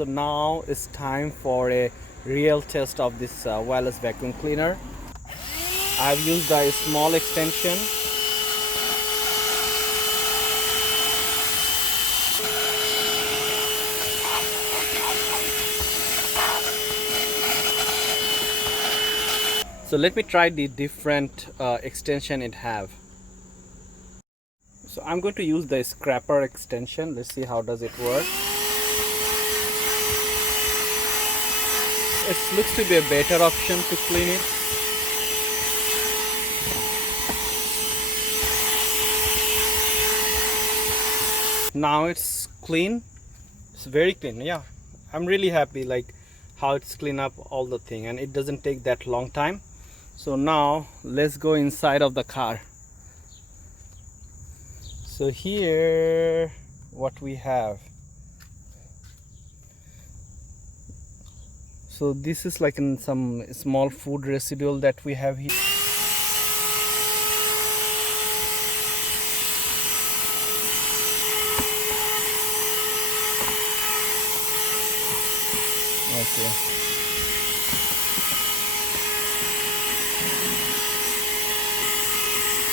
So now it's time for a real test of this wireless vacuum cleaner. I've used a small extension. So let me try the different extension it have. So I'm going to use the scraper extension. Let's see how does it work. It looks to be a better option to clean it. Now it's clean. It's very clean. Yeah, I'm really happy like how it's clean up all the thing, and it doesn't take that long time. So now let's go inside of the car. So here what we have. So this is like in some small food residual that we have here. Okay.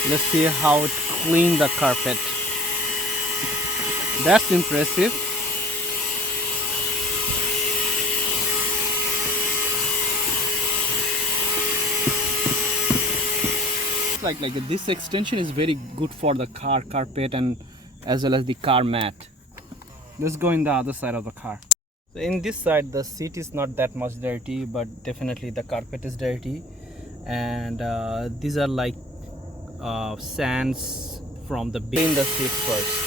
Let's see how it cleaned the carpet. That's impressive. Like this extension is very good for the car carpet and as well as the car mat. Let's go in the other side of the car. So in this side the seat is not that much dirty, but definitely the carpet is dirty, and these are like sands from the clean the seat first.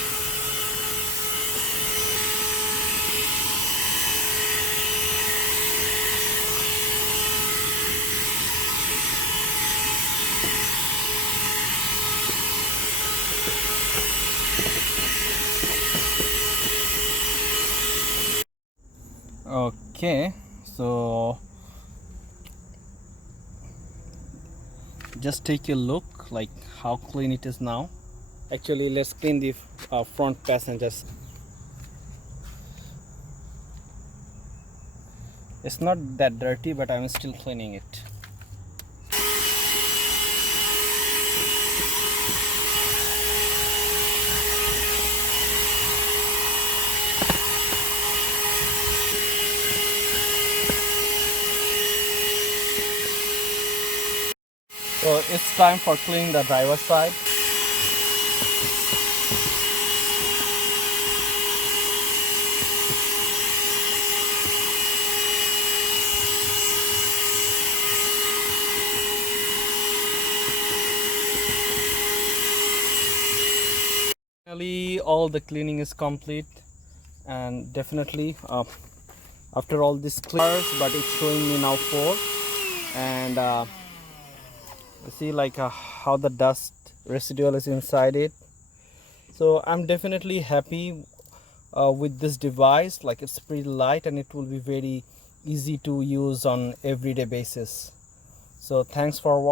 Okay, so just take a look like how clean it is now. Actually, let's clean the front passengers. It's not that dirty, but I'm still cleaning it. So it's time for cleaning the driver's side. Finally, all the cleaning is complete, and definitely after all this clears, but it's showing me now 4, and see like how the dust residual is inside it. So I'm definitely happy with this device. Like, it's pretty light and it will be very easy to use on everyday basis. So thanks for watching.